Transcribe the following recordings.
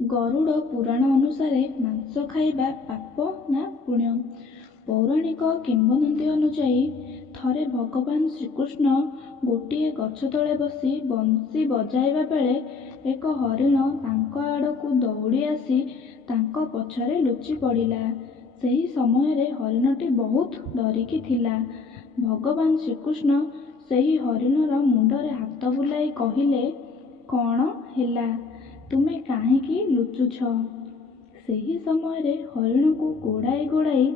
ଗରୁଡ଼ ପୁରାଣ ଅନୁସାରେ ମାଂସ ଖାଇବା ପାପ ନା ପୁଣ୍ୟ? ପୌରାଣିକ କିମ୍ବଦନ୍ତୀ ଅନୁଯାୟୀ ଥରେ ଭଗବାନ ଶ୍ରୀକୃଷ୍ଣ ଗୋଟିଏ ଗଛ ତଳେ ବସି ବଂଶୀ ବଜାଇବା ବେଳେ ଏକ ହରିଣ ତାଙ୍କ ଆଡ଼କୁ ଦୌଡ଼ି ଆସି ତାଙ୍କ ପଛରେ ଲୁଚି ପଡ଼ିଲା। ସେହି ସମୟରେ ହରିଣଟି ବହୁତ ଡରିକି ଥିଲା। ଭଗବାନ ଶ୍ରୀକୃଷ୍ଣ ସେହି ହରିଣର ମୁଣ୍ଡରେ ହାତ ବୁଲାଇ କହିଲେ, "କ'ଣ ହେଲା? ତୁମେ କାହିଁକି ଲୁଚୁଛ?" ସେହି ସମୟରେ ହରିଣକୁ ଗୋଡ଼ାଇ ଗୋଡ଼ାଇ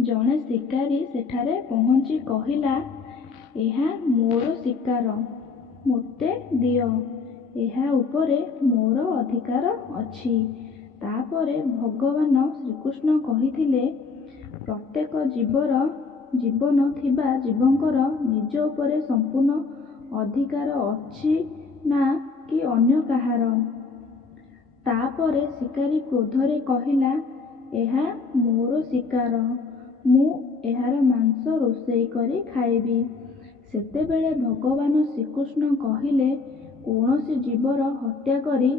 ଜଣେ ଶିକାରୀ ସେଠାରେ ପହଞ୍ଚି କହିଲା, "ଏହା ମୋର ଶିକାର, ମୋତେ ଦିଅ। ଏହା ଉପରେ ମୋର ଅଧିକାର ଅଛି।" ତାପରେ ଭଗବାନ ଶ୍ରୀକୃଷ୍ଣ କହିଥିଲେ, "ପ୍ରତ୍ୟେକ ଜୀବନ ଥିବା ଜୀବଙ୍କର ନିଜ ଉପରେ ସମ୍ପୂର୍ଣ୍ଣ ଅଧିକାର ଅଛି ନା କି ଅନ୍ୟ କାହାର?" ତାପରେ ଶିକାରୀ କ୍ରୋଧରେ କହିଲା, "ଏହା ମୋର ଶିକାର, ମୁଁ ଏହାର ମାଂସ ରୋଷେଇ କରି ଖାଇବି।" ସେତେବେଳେ ଭଗବାନ ଶ୍ରୀକୃଷ୍ଣ କହିଲେ, "କୌଣସି ଜୀବର ହତ୍ୟା କରି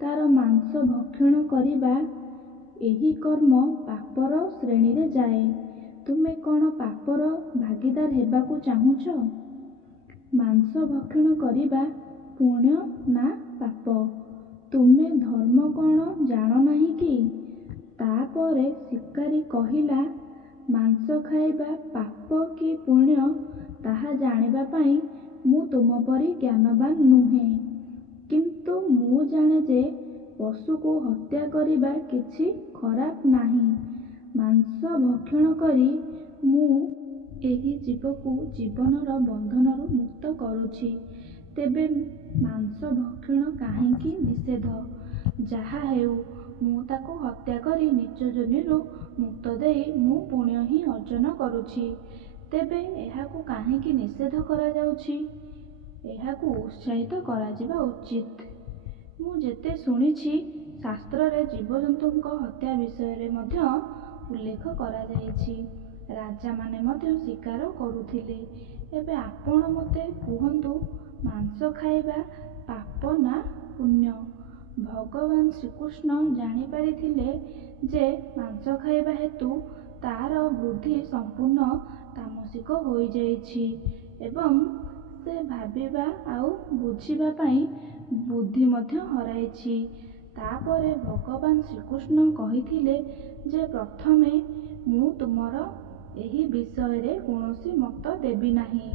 ତାର ମାଂସ ଭକ୍ଷଣ କରିବା, ଏହି କର୍ମ ପାପର ଶ୍ରେଣୀରେ ଯାଏ। ତୁମେ କ'ଣ ପାପର ଭାଗୀଦାର ହେବାକୁ ଚାହୁଁଛ? ମାଂସ ଭକ୍ଷଣ କରିବା ପୁଣ୍ୟ ନା ପାପ? ତୁମେ ଧର୍ମ କ'ଣ ଜାଣ ନାହିଁ କି?" ତାପରେ ଶିକାରୀ କହିଲା, "ମାଂସ ଖାଇବା ପାପ କି ପୁଣ୍ୟ ତାହା ଜାଣିବା ପାଇଁ ମୁଁ ତୁମ ପରି ଜ୍ଞାନବାନ ନୁହେଁ। କିନ୍ତୁ ମୁଁ ଜାଣେ ଯେ ପଶୁକୁ ହତ୍ୟା କରିବା କିଛି ଖରାପ ନାହିଁ। ମାଂସ ଭକ୍ଷଣ କରି ମୁଁ ଏହି ଜୀବକୁ ଜୀବନର ବନ୍ଧନରୁ ମୁକ୍ତ କରୁଛି। ତେବେ ମାଂସ ଭକ୍ଷଣ କାହିଁକି ନିଷେଧ? ଯାହା ହେଉ, ମୁଁ ତାକୁ ହତ୍ୟା କରି ନୀଚ ଯୋନିରୁ ମୁକ୍ତ ଦେଇ ମୁଁ ପୁଣ୍ୟ ହିଁ ଅର୍ଜନ କରୁଛି। ତେବେ ଏହାକୁ କାହିଁକି ନିଷେଧ କରାଯାଉଛି? ଏହାକୁ ଉତ୍ସାହିତ କରାଯିବା ଉଚିତ। ମୁଁ ଯେତେ ଶୁଣିଛି, ଶାସ୍ତ୍ରରେ ଜୀବଜନ୍ତୁଙ୍କ ହତ୍ୟା ବିଷୟରେ ମଧ୍ୟ ଉଲ୍ଲେଖ କରାଯାଇଛି। ରାଜାମାନେ ମଧ୍ୟ ଶିକାର କରୁଥିଲେ। ଏବେ ଆପଣ ମୋତେ କୁହନ୍ତୁ, ମାଂସ ଖାଇବା ପାପ ନା ପୁଣ୍ୟ?" ଭଗବାନ ଶ୍ରୀକୃଷ୍ଣ ଜାଣିପାରିଥିଲେ ଯେ ମାଂସ ଖାଇବା ହେତୁ ତାର ବୁଦ୍ଧି ସମ୍ପୂର୍ଣ୍ଣ ତାମସିକ ହୋଇଯାଇଛି ଏବଂ ସେ ଭାବିବା ଆଉ ବୁଝିବା ପାଇଁ ବୁଦ୍ଧି ମଧ୍ୟ ହରାଇଛି। ତାପରେ ଭଗବାନ ଶ୍ରୀକୃଷ୍ଣ କହିଥିଲେ ଯେ, "ପ୍ରଥମେ ମୁଁ ତୁମର ଏହି ବିଷୟରେ କୌଣସି ମତ ଦେବି ନାହିଁ।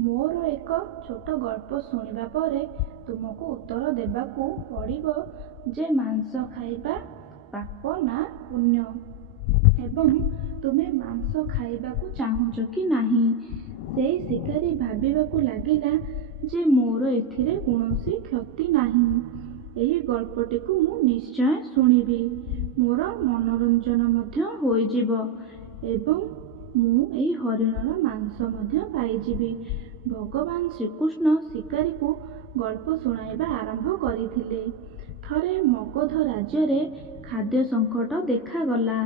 ମୋର ଏକ ଛୋଟ ଗଳ୍ପ ଶୁଣିବା ପରେ ତୁମକୁ ଉତ୍ତର ଦେବାକୁ ପଡ଼ିବ ଯେ ମାଂସ ଖାଇବା ପାପ ନା ପୁଣ୍ୟ, ଏବଂ ତୁମେ ମାଂସ ଖାଇବାକୁ ଚାହୁଁଛ କି ନାହିଁ?" ସେହି ଶିକାରୀ ଭାବିବାକୁ ଲାଗିଲା ଯେ ମୋର ଏଥିରେ କୌଣସି କ୍ଷତି ନାହିଁ। ଏହି ଗଳ୍ପଟିକୁ ମୁଁ ନିଶ୍ଚୟ ଶୁଣିବି। ମୋର ମନୋରଞ୍ଜନ ମଧ୍ୟ ହୋଇଯିବ ଏବଂ ମୁଁ ଏହି ହରିଣର ମାଂସ ମଧ୍ୟ ପାଇଯିବି। ଭଗବାନ ଶ୍ରୀକୃଷ୍ଣ ଶିକାରୀକୁ ଗଳ୍ପ ଶୁଣାଇବା ଆରମ୍ଭ କରିଥିଲେ। ଥରେ ମଗଧ ରାଜ୍ୟରେ ଖାଦ୍ୟ ସଙ୍କଟ ଦେଖାଗଲା।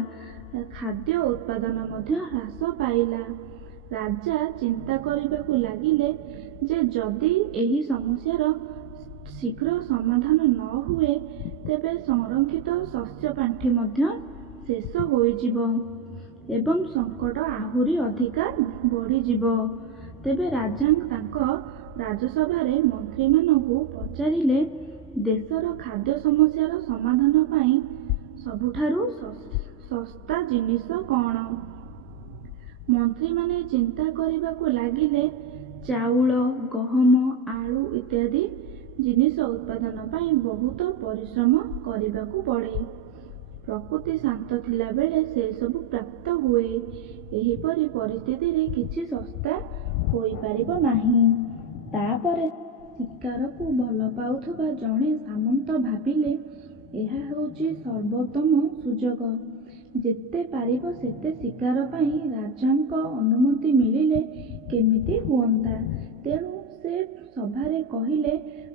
ଖାଦ୍ୟ ଉତ୍ପାଦନ ମଧ୍ୟ ହ୍ରାସ ପାଇଲା। ରାଜା ଚିନ୍ତା କରିବାକୁ ଲାଗିଲେ ଯେ ଯଦି ଏହି ସମସ୍ୟାର ଶୀଘ୍ର ସମାଧାନ ନ ହୁଏ, ତେବେ ସଂରକ୍ଷିତ ଶସ୍ୟ ପାଣ୍ଠି ମଧ୍ୟ ଶେଷ ହୋଇଯିବ ଏବଂ ସଙ୍କଟ ଆହୁରି ଅଧିକା ବଢ଼ିଯିବ। ତେବେ ରାଜା ତାଙ୍କ ରାଜସଭାରେ ମନ୍ତ୍ରୀମାନଙ୍କୁ ପଚାରିଲେ, "ଦେଶର ଖାଦ୍ୟ ସମସ୍ୟାର ସମାଧାନ ପାଇଁ ସବୁଠାରୁ ଶସ୍ତା ଜିନିଷ କ'ଣ?" ମନ୍ତ୍ରୀମାନେ ଚିନ୍ତା କରିବାକୁ ଲାଗିଲେ, "ଚାଉଳ, ଗହମ, ଆଳୁ ଇତ୍ୟାଦି ଜିନିଷ ଉତ୍ପାଦନ ପାଇଁ ବହୁତ ପରିଶ୍ରମ କରିବାକୁ ପଡ଼େ। ପ୍ରକୃତି ଶାନ୍ତ ଥିଲାବେଳେ ସେସବୁ ପ୍ରାପ୍ତ ହୁଏ। ଏହିପରି ପରିସ୍ଥିତିରେ କିଛି ଶସ୍ତା ହୋଇପାରିବ ନାହିଁ।" ତାପରେ ଶିକାରକୁ ଭଲ ପାଉଥିବା ଜଣେ ସାମନ୍ତ ଭାବିଲେ, ଏହା ହେଉଛି ସର୍ବୋତ୍ତମ ସୁଯୋଗ। ଯେତେ ପାରିବ ସେତେ ଶିକାର ପାଇଁ ରାଜାଙ୍କ ଅନୁମତି ମିଳିଲେ କେମିତି ହୁଅନ୍ତା। ତେଣୁ ସେ ସଭାରେ କହିଲେ,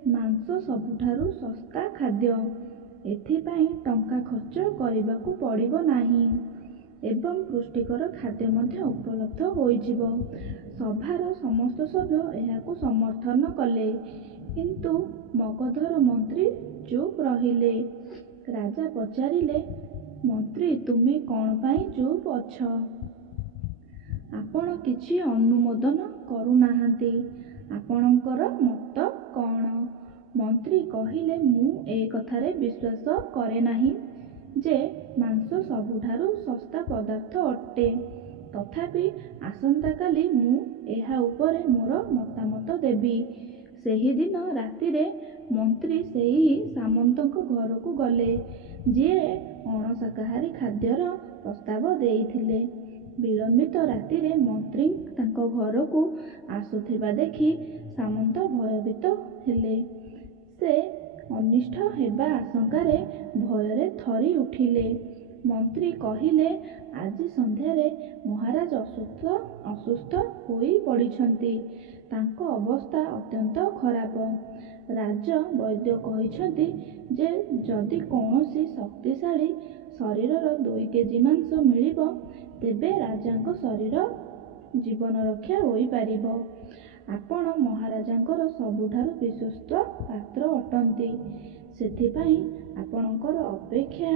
"ମାଂସ ସବୁଠାରୁ ଶସ୍ତା ଖାଦ୍ୟ। ଏଥିପାଇଁ ଟଙ୍କା ଖର୍ଚ୍ଚ କରିବାକୁ ପଡ଼ିବ ନାହିଁ ଏବଂ ପୁଷ୍ଟିକର ଖାଦ୍ୟ ମଧ୍ୟ ଉପଲବ୍ଧ ହୋଇଯିବ।" ସଭାର ସମସ୍ତ ସଭ୍ୟ ଏହାକୁ ସମର୍ଥନ କଲେ, କିନ୍ତୁ ମଗଧର ମନ୍ତ୍ରୀ ଚୁପ୍ ରହିଲେ। ରାଜା ପଚାରିଲେ, ମନ୍ତ୍ରୀ ତୁମେ କ'ଣ ପାଇଁ ଚୁପ୍ ଅଛ? ଆପଣ କିଛି ଅନୁମୋଦନ କରୁନାହାନ୍ତି। ଆପଣଙ୍କର ମତ କ'ଣ? ମନ୍ତ୍ରୀ କହିଲେ, ମୁଁ ଏ କଥାରେ ବିଶ୍ୱାସ କରେ ନାହିଁ ଯେ ମାଂସ ସବୁଠାରୁ ଶସ୍ତା ପଦାର୍ଥ ଅଟେ। ତଥାପି ଆସନ୍ତାକାଲି ମୁଁ ଏହା ଉପରେ ମୋର ମତାମତ ଦେବି। ସେହିଦିନ ରାତିରେ ମନ୍ତ୍ରୀ ସେହି ସାମନ୍ତଙ୍କ ଘରକୁ ଗଲେ, ଯିଏ ଅଣଶାକାହାରୀ ଖାଦ୍ୟର ପ୍ରସ୍ତାବ ଦେଇଥିଲେ। ବିଳମ୍ବିତ ରାତିରେ ମନ୍ତ୍ରୀ ତାଙ୍କ ଘରକୁ ଆସୁଥିବା ଦେଖି ସାମନ୍ତ ଭୟଭୀତ ହେଲେ। ସେ ଅନିଷ୍ଟ ହେବା ଆଶଙ୍କାରେ ଭୟରେ ଥରି ଉଠିଲେ। ମନ୍ତ୍ରୀ କହିଲେ, ଆଜି ସନ୍ଧ୍ୟାରେ ମହାରାଜ ଅସୁସ୍ଥ ହୋଇ ପଡ଼ିଛନ୍ତି। ତାଙ୍କ ଅବସ୍ଥା ଅତ୍ୟନ୍ତ ଖରାପ। ରାଜ ବୈଦ୍ୟ କହିଛନ୍ତି ଯେ ଯଦି କୌଣସି ଶକ୍ତିଶାଳୀ ଶରୀରର 2 କେଜି ମାଂସ ମିଳିବ, ତେବେ ରାଜାଙ୍କ ଶରୀର ଜୀବନ ରକ୍ଷା ହୋଇପାରିବ। ଆପଣ ମହାରାଜାଙ୍କର ସବୁଠାରୁ ବିଶ୍ୱସ୍ତ ପାତ୍ର ଅଟନ୍ତି। ସେଥିପାଇଁ ଆପଣଙ୍କର ଅପେକ୍ଷା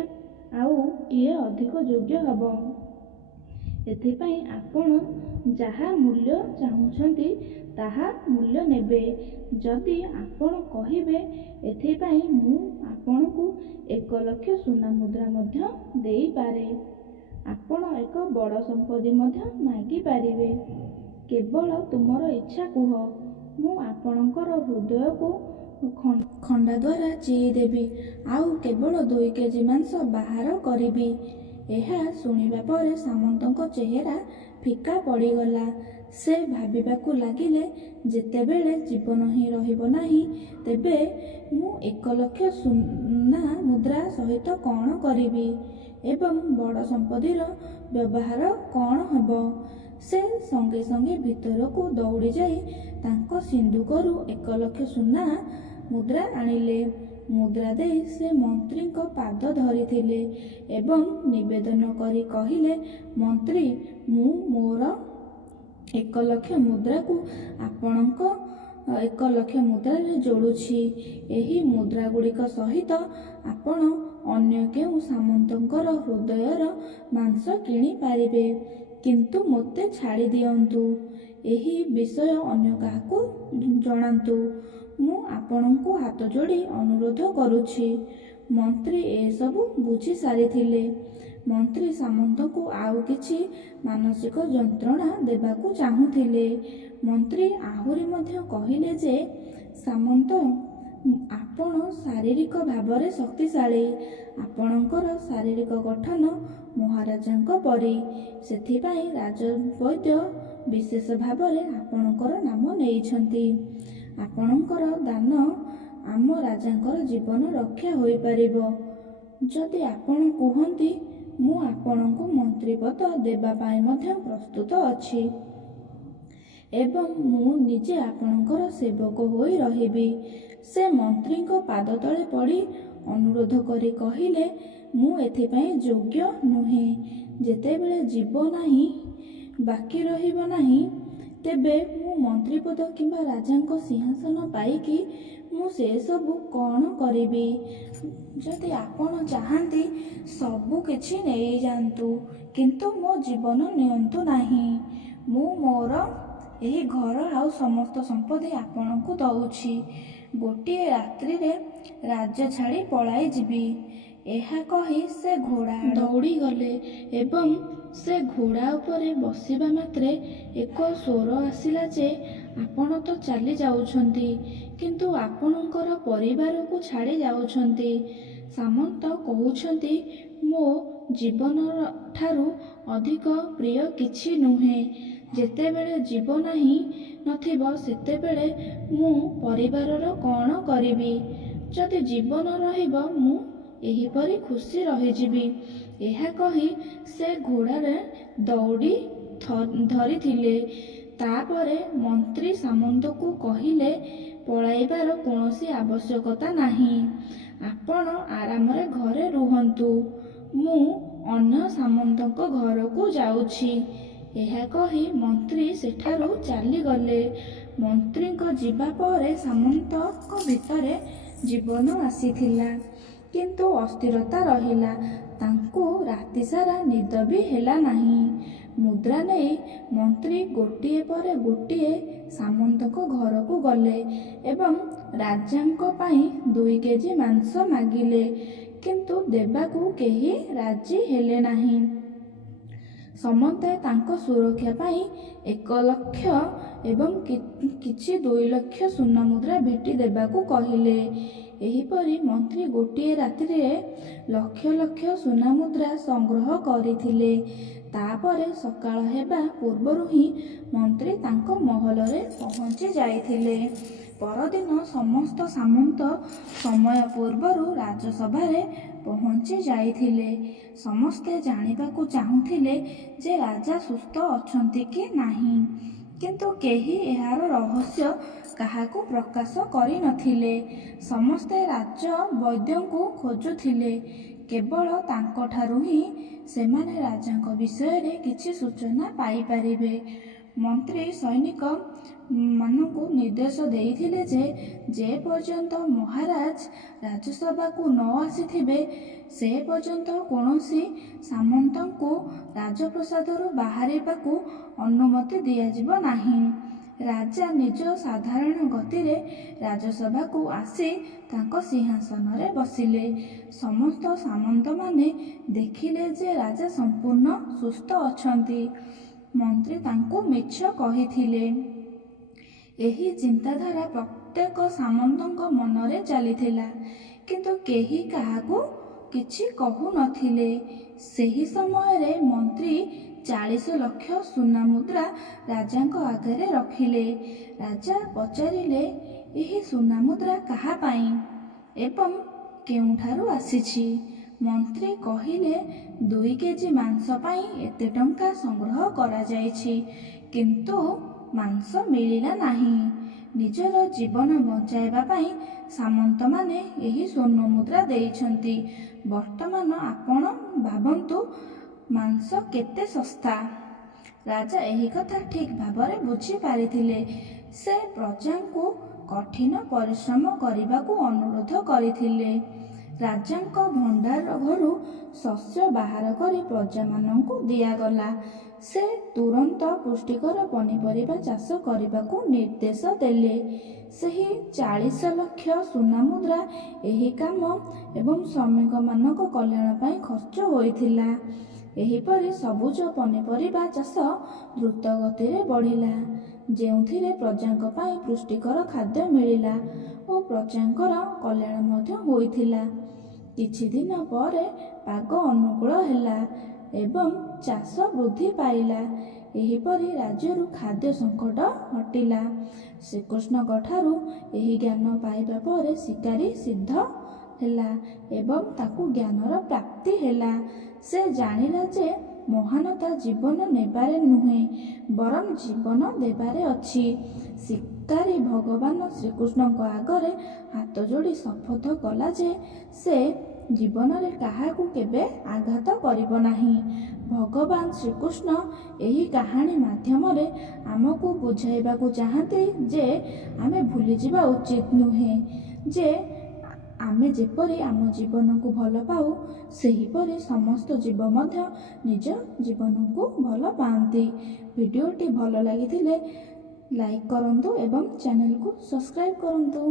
ଆଉ କିଏ ଅଧିକ ଯୋଗ୍ୟ ହେବ? ଏଥିପାଇଁ ଆପଣ ଯାହା ମୂଲ୍ୟ ଚାହୁଁଛନ୍ତି ତାହା ମୂଲ୍ୟ ନେବେ। ଯଦି ଆପଣ କହିବେ, ଏଥିପାଇଁ ମୁଁ ଆପଣଙ୍କୁ 1 ଲକ୍ଷ ସୁନା ମୁଦ୍ରା ମଧ୍ୟ ଦେଇପାରେ। ଆପଣ ଏକ ବଡ଼ ସମ୍ପତ୍ତି ମଧ୍ୟ ମାଗିପାରିବେ। କେବଳ ତୁମର ଇଚ୍ଛା କୁହ, ମୁଁ ଆପଣଙ୍କର ହୃଦୟକୁ ଖଣ୍ଡା ଦ୍ୱାରା ଚିରିଦେବି, ଆଉ କେବଳ 2 କେଜି ମାଂସ ବାହାର କରିବି। ଏହା ଶୁଣିବା ପରେ ସାମନ୍ତଙ୍କ ଚେହେରା ଫିକା ପଡ଼ିଗଲା। ସେ ଭାବିବାକୁ ଲାଗିଲେ, ଯେତେବେଳେ ଜୀବନ ହିଁ ରହିବ ନାହିଁ, ତେବେ ମୁଁ 1 ଲକ୍ଷ ସୁନା ମୁଦ୍ରା ସହିତ କ'ଣ କରିବି ଏବଂ ବଡ଼ ସମ୍ପତ୍ତିର ବ୍ୟବହାର କ'ଣ ହେବ? ସେ ସଙ୍ଗେ ସଙ୍ଗେ ଭିତରକୁ ଦୌଡ଼ିଯାଇ ତାଙ୍କ ସିନ୍ଦୁକରୁ 1 ଲକ୍ଷ ସୁନା ମୁଦ୍ରା ଆଣିଲେ। ମୁଦ୍ରା ଦେଇ ସେ ମନ୍ତ୍ରୀଙ୍କ ପାଦ ଧରିଥିଲେ ଏବଂ ନିବେଦନ କରି କହିଲେ, ମନ୍ତ୍ରୀ, ମୁଁ ମୋର 1 ଲକ୍ଷ ମୁଦ୍ରାକୁ ଆପଣଙ୍କ 1 ଲକ୍ଷ ମୁଦ୍ରାରେ ଯୋଡ଼ୁଛି। ଏହି ମୁଦ୍ରାଗୁଡ଼ିକ ସହିତ ଆପଣ ଅନ୍ୟ କେଉଁ ସାମନ୍ତଙ୍କର ହୃଦୟର ମାଂସ କିଣିପାରିବେ, କିନ୍ତୁ ମୋତେ ଛାଡ଼ି ଦିଅନ୍ତୁ। ଏହି ବିଷୟ ଅନ୍ୟ କାହାକୁ ଜଣାନ୍ତୁ। ମୁଁ ଆପଣଙ୍କୁ ହାତ ଯୋଡ଼ି ଅନୁରୋଧ କରୁଛି। ମନ୍ତ୍ରୀ ଏସବୁ ବୁଝି ସାରିଥିଲେ। ମନ୍ତ୍ରୀ ସାମନ୍ତଙ୍କୁ ଆଉ କିଛି ମାନସିକ ଯନ୍ତ୍ରଣା ଦେବାକୁ ଚାହୁଁଥିଲେ। ମନ୍ତ୍ରୀ ଆହୁରି ମଧ୍ୟ କହିଲେ ଯେ, ସାମନ୍ତ, ଆପଣ ଶାରୀରିକ ଭାବରେ ଶକ୍ତିଶାଳୀ। ଆପଣଙ୍କର ଶାରୀରିକ ଗଠନ ମହାରାଜାଙ୍କ ପରି। ସେଥିପାଇଁ ରାଜବୈଦ୍ୟ ବିଶେଷ ଭାବରେ ଆପଣଙ୍କର ନାମ ନେଇଛନ୍ତି। ଆପଣଙ୍କର ଦାନ ଆମ ରାଜାଙ୍କର ଜୀବନ ରକ୍ଷା ହୋଇପାରିବ। ଯଦି ଆପଣ କୁହନ୍ତି, ମୁଁ ଆପଣଙ୍କୁ ମନ୍ତ୍ରୀ ପଦ ଦେବା ପାଇଁ ମଧ୍ୟ ପ୍ରସ୍ତୁତ ଅଛି ଏବଂ ମୁଁ ନିଜେ ଆପଣଙ୍କର ସେବକ ହୋଇ ରହିବି। ସେ ମନ୍ତ୍ରୀଙ୍କ ପାଦ ତଳେ ପଡ଼ି ଅନୁରୋଧ କରି କହିଲେ, ମୁଁ ଏଥିପାଇଁ ଯୋଗ୍ୟ ନୁହେଁ। ଯେତେବେଳେ ଜୀବ ନାହିଁ, ବାକି ରହିବ ନାହିଁ, ତେବେ ମୁଁ ମନ୍ତ୍ରୀପଦ କିମ୍ବା ରାଜାଙ୍କ ସିଂହାସନ ପାଇକି ମୁଁ ସେସବୁ କ'ଣ କରିବି? ଯଦି ଆପଣ ଚାହାନ୍ତି, ସବୁ କିଛି ନେଇଯାଆନ୍ତୁ, କିନ୍ତୁ ମୋ ଜୀବନ ନିଅନ୍ତୁ ନାହିଁ। ମୁଁ ମୋର ଏହି ଘର ଆଉ ସମସ୍ତ ସମ୍ପତ୍ତି ଆପଣଙ୍କୁ ଦଉଛି। ଗୋଟିଏ ରାତ୍ରିରେ ରାଜ୍ୟ ଛାଡ଼ି ପଳାଇ ଯିବି। ଏହା କହି ସେ ଘୋଡ଼ା ଦୌଡ଼ିଗଲେ ଏବଂ ସେ ଘୋଡ଼ା ଉପରେ ବସିବା ମାତ୍ରେ ଏକ ସ୍ୱର ଆସିଲା ଯେ, ଆପଣ ତ ଚାଲି ଯାଉଛନ୍ତି, କିନ୍ତୁ ଆପଣଙ୍କର ପରିବାରକୁ ଛାଡ଼ି ଯାଉଛନ୍ତି। ସାମନ୍ତ କହୁଛନ୍ତି, ମୋ ଜୀବନଠାରୁ ଅଧିକ ପ୍ରିୟ କିଛି ନୁହେଁ। ଯେତେବେଳେ ଜୀବ ନାହିଁ ନଥିବ, ସେତେବେଳେ ମୁଁ ପରିବାରର କ'ଣ କରିବି? ଯଦି ଜୀବନ ରହିବ, ମୁଁ ଏହିପରି ଖୁସି ରହିଯିବି। ଏହା କହି ସେ ଘୋଡ଼ାରେ ଦୌଡ଼ି ଧରିଥିଲେ। ତାପରେ ମନ୍ତ୍ରୀ ସାମନ୍ତକୁ କହିଲେ, ପଳାଇବାର କୌଣସି ଆବଶ୍ୟକତା ନାହିଁ। ଆପଣ ଆରାମରେ ଘରେ ରୁହନ୍ତୁ। ମୁଁ ଅନ୍ୟ ସାମନ୍ତଙ୍କ ଘରକୁ ଯାଉଛି। ଏହା କହି ମନ୍ତ୍ରୀ ସେଠାରୁ ଚାଲିଗଲେ। ମନ୍ତ୍ରୀଙ୍କ ଯିବା ପରେ ସାମନ୍ତଙ୍କ ଭିତରେ ଜୀବନ ଆସିଥିଲା। କିନ୍ତୁ ଅସ୍ଥିରତା ରହିଲା। ତାଙ୍କୁ ରାତିସାରା ନିଦ ବି ହେଲା ନାହିଁ। ମୁଦ୍ରା ନେଇ ମନ୍ତ୍ରୀ ଗୋଟିଏ ପରେ ଗୋଟିଏ ସାମନ୍ତଙ୍କ ଘରକୁ ଗଲେ ଏବଂ ରାଜାଙ୍କ ପାଇଁ 2 କେଜି ମାଂସ ମାଗିଲେ, କିନ୍ତୁ ଦେବାକୁ କେହି ରାଜି ହେଲେ ନାହିଁ। ସମସ୍ତେ ତାଙ୍କ ସୁରକ୍ଷା ପାଇଁ 1 ଲକ୍ଷ ଏବଂ କିଛି 2 ଲକ୍ଷ ସୁନା ମୁଦ୍ରା ଭେଟି ଦେବାକୁ କହିଲେ। ଏହିପରି ମନ୍ତ୍ରୀ ଗୋଟିଏ ରାତିରେ ଲକ୍ଷ ଲକ୍ଷ ସୁନା ମୁଦ୍ରା ସଂଗ୍ରହ କରିଥିଲେ। ତାପରେ ସକାଳ ହେବା ପୂର୍ବରୁ ହିଁ ମନ୍ତ୍ରୀ ତାଙ୍କ ମହଲରେ ପହଞ୍ଚି ଯାଇଥିଲେ। ପରଦିନ ସମସ୍ତ ସାମନ୍ତ ସମୟ ପୂର୍ବରୁ ରାଜସଭାରେ ପହଞ୍ଚି ଯାଇଥିଲେ। ସମସ୍ତେ ଜାଣିବାକୁ ଚାହୁଁଥିଲେ ଯେ ରାଜା ସୁସ୍ଥ ଅଛନ୍ତି କି ନାହିଁ, କିନ୍ତୁ କେହି ଏହାର ରହସ୍ୟ କାହାକୁ ପ୍ରକାଶ କରିନଥିଲେ। ସମସ୍ତେ ରାଜବୈଦ୍ୟଙ୍କୁ ଖୋଜୁଥିଲେ। କେବଳ ତାଙ୍କଠାରୁ ହିଁ ସେମାନେ ରାଜାଙ୍କ ବିଷୟରେ କିଛି ସୂଚନା ପାଇପାରିବେ। ମନ୍ତ୍ରୀ ସୈନିକ ମାନଙ୍କୁ ନିର୍ଦ୍ଦେଶ ଦେଇଥିଲେ ଯେ ପର୍ଯ୍ୟନ୍ତ ମହାରାଜ ରାଜସଭାକୁ ନ ଆସିଥିବେ ସେ ପର୍ଯ୍ୟନ୍ତ କୌଣସି ସାମନ୍ତଙ୍କୁ ରାଜପ୍ରସାଦରୁ ବାହାରିବାକୁ ଅନୁମତି ଦିଆଯିବ ନାହିଁ। ରାଜା ନିଜ ସାଧାରଣ ଗତିରେ ରାଜସଭାକୁ ଆସି ତାଙ୍କ ସିଂହାସନରେ ବସିଲେ। ସମସ୍ତ ସାମନ୍ତମାନେ ଦେଖିଲେ ଯେ ରାଜା ସମ୍ପୂର୍ଣ୍ଣ ସୁସ୍ଥ ଅଛନ୍ତି। ମନ୍ତ୍ରୀ ତାଙ୍କୁ ମିଛ କହିଥିଲେ। ଏହି ଚିନ୍ତାଧାରା ପ୍ରତ୍ୟେକ ସାମନ୍ତଙ୍କ ମନରେ ଚାଲିଥିଲା, କିନ୍ତୁ କେହି କାହାକୁ କିଛି କହୁନଥିଲେ। ସେହି ସମୟରେ ମନ୍ତ୍ରୀ 40 ଲକ୍ଷ ସୁନା ମୁଦ୍ରା ରାଜାଙ୍କ ଆଗରେ ରଖିଲେ। ରାଜା ପଚାରିଲେ, ଏହି ସୁନା ମୁଦ୍ରା କାହା ପାଇଁ ଏବଂ କେଉଁଠାରୁ ଆସିଛି? ମନ୍ତ୍ରୀ କହିଲେ, 2 କେଜି ମାଂସ ପାଇଁ ଏତେ ଟଙ୍କା ସଂଗ୍ରହ କରାଯାଇଛି, କିନ୍ତୁ ମାଂସ ମିଳିଲା ନାହିଁ। ନିଜର ଜୀବନ ବଞ୍ଚାଇବା ପାଇଁ ସାମନ୍ତମାନେ ଏହି ସ୍ୱର୍ଣ୍ଣ ମୁଦ୍ରା ଦେଇଛନ୍ତି। ବର୍ତ୍ତମାନ ଆପଣ ଭାବନ୍ତୁ ମାଂସ କେତେ ଶସ୍ତା। ରାଜା ଏହି କଥା ଠିକ୍ ଭାବରେ ବୁଝିପାରିଥିଲେ। ସେ ପ୍ରଜାଙ୍କୁ କଠିନ ପରିଶ୍ରମ କରିବାକୁ ଅନୁରୋଧ କରିଥିଲେ। ରାଜାଙ୍କ ଭଣ୍ଡାର ଘରୁ ଶସ୍ୟ ବାହାର କରି ପ୍ରଜାମାନଙ୍କୁ ଦିଆଗଲା। ସେ ତୁରନ୍ତ ପୁଷ୍ଟିକର ପନିପରିବା ଚାଷ କରିବାକୁ ନିର୍ଦ୍ଦେଶ ଦେଲେ। ସେହି 40 ଲକ୍ଷ ସୁନା ମୁଦ୍ରା ଏହି କାମ ଏବଂ ଶ୍ରମିକମାନଙ୍କ କଲ୍ୟାଣ ପାଇଁ ଖର୍ଚ୍ଚ ହୋଇଥିଲା। ଏହିପରି ସବୁଜ ପନିପରିବା ଚାଷ ଦ୍ରୁତ ଗତିରେ ବଢ଼ିଲା, ଯେଉଁଥିରେ ପ୍ରଜାଙ୍କ ପାଇଁ ପୁଷ୍ଟିକର ଖାଦ୍ୟ ମିଳିଲା ଓ ପ୍ରଜାଙ୍କର କଲ୍ୟାଣ ମଧ୍ୟ ହୋଇଥିଲା। କିଛି ଦିନ ପରେ ପାଗ ଅନୁକୂଳ ହେଲା ଏବଂ ଚାଷ ବୃଦ୍ଧି ପାଇଲା। ଏହିପରି ରାଜ୍ୟରୁ ଖାଦ୍ୟ ସଙ୍କଟ ହଟିଲା। ଶ୍ରୀକୃଷ୍ଣଙ୍କଠାରୁ ଏହି ଜ୍ଞାନ ପାଇବା ପରେ ଶିକାରୀ ସିଦ୍ଧ ହେଲା ଏବଂ ତାକୁ ଜ୍ଞାନର ପ୍ରାପ୍ତି ହେଲା। ସେ ଜାଣିଲା ଯେ ମହାନତା ଜୀବନ ନେବାରେ ନୁହେଁ, ବରଂ ଜୀବନ ଦେବାରେ ଅଛି। ଶିକାରୀ ଭଗବାନ ଶ୍ରୀକୃଷ୍ଣଙ୍କ ଆଗରେ ହାତ ଯୋଡ଼ି ଶପଥ କଲା ଯେ ସେ ଜୀବନରେ କାହାକୁ କେବେ ଆଘାତ କରିବ ନାହିଁ। ଭଗବାନ ଶ୍ରୀକୃଷ୍ଣ ଏହି କାହାଣୀ ମାଧ୍ୟମରେ ଆମକୁ ବୁଝାଇବାକୁ ଚାହାନ୍ତି ଯେ ଆମେ ଭୁଲିଯିବା ଉଚିତ ନୁହେଁ ଯେ ଆମେ ଯେପରି ଆମ ଜୀବନକୁ ଭଲ ପାଉ, ସେହିପରି ସମସ୍ତ ଜୀବ ମଧ୍ୟ ନିଜ ଜୀବନକୁ ଭଲ ପାଆନ୍ତି। ଭିଡ଼ିଓଟି ଭଲ ଲାଗିଥିଲେ ଲାଇକ୍ କରନ୍ତୁ ଏବଂ ଚ୍ୟାନେଲକୁ ସବସ୍କ୍ରାଇବ୍ କରନ୍ତୁ।